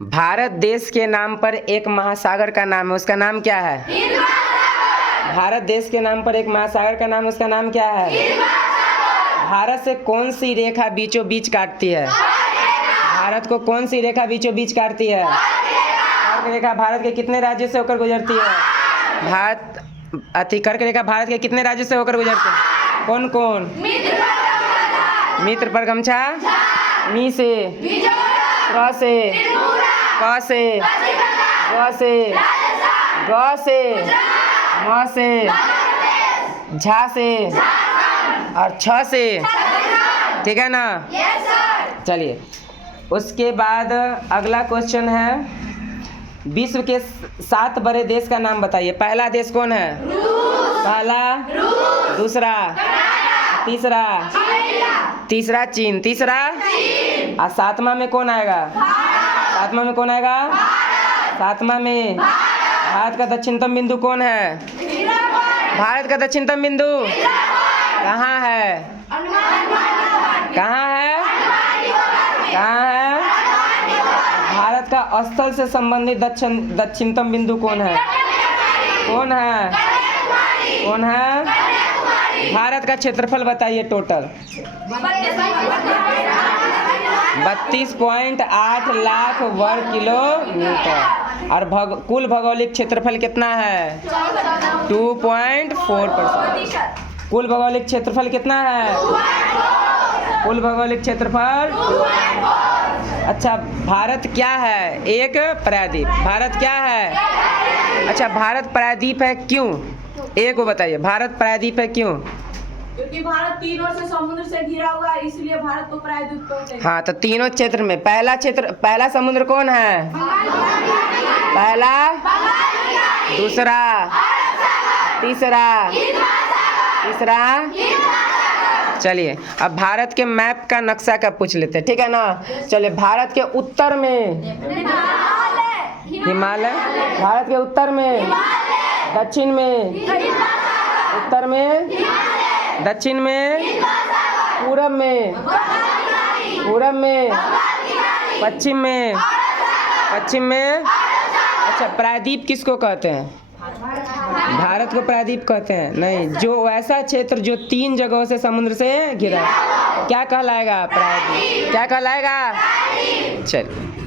भारत देश के नाम पर एक महासागर का नाम है, उसका नाम क्या है? भारत देश के नाम पर एक महासागर का नाम, उसका नाम क्या है? भारत से कौन सी रेखा बीचों बीच काटती है? भारत को कौन सी रेखा बीचों बीच काटती है? कर्क रेखा भारत के कितने राज्यों से होकर गुजरती है? कर्क रेखा भारत के कितने राज्यों से होकर गुजरती है? कौन कौन? मित्र पर गमछा, मी से, क से, क से, ग से, ग से, म से, झा से और छ से। ठीक है ना? चलिए, उसके बाद अगला क्वेश्चन है, विश्व के 7 बड़े देश का नाम बताइए। पहला देश कौन है? पहला, दूसरा, तीसरा चीन, तीसरा और 7वां में कौन आएगा? 7वां में कौन आएगा? 7वां में भारत का दक्षिणतम बिंदु कौन है? भारत का दक्षिणतम बिंदु कहाँ है? कहाँ है? कहाँ है? भारत का स्थल से संबंधित दक्षिणतम बिंदु कौन है? कौन है? कौन है? भारत का क्षेत्रफल बताइए टोटल। 32.8 लाख वर्ग किलोमीटर। और कुल भौगोलिक क्षेत्रफल कितना है? 2.4%। कुल भौगोलिक क्षेत्रफल कितना है? कुल भौगोलिक क्षेत्रफल। अच्छा, भारत क्या है? एक प्रायद्वीप। भारत क्या है? अच्छा, भारत प्रायद्वीप है क्यों? एक को बताइए, भारत प्रायद्वीप है क्यों? क्योंकि भारत 3 ओर से समुद्र से घिरा हुआ है, इसलिए भारत को प्रायद्वीप कहते हैं। हाँ, तो तीनों क्षेत्र में पहला समुद्र कौन है? पहला, दूसरा, तीसरा। चलिए, अब भारत के मैप का नक्शा का पूछ लेते हैं, ठीक है ना? चलिए, भारत के उत्तर में हिमालय, भारत के उत्तर में, दक्षिण में, उत्तर में, दक्षिण में, पूरब में, पश्चिम में। अच्छा, प्रायद्वीप किसको कहते हैं? भारत को प्रायद्वीप कहते हैं? नहीं, जो ऐसा क्षेत्र जो 3 जगहों से समुद्र से घिरा है, क्या कहलाएगा? प्रायद्वीप। क्या कहलाएगा? चलिए।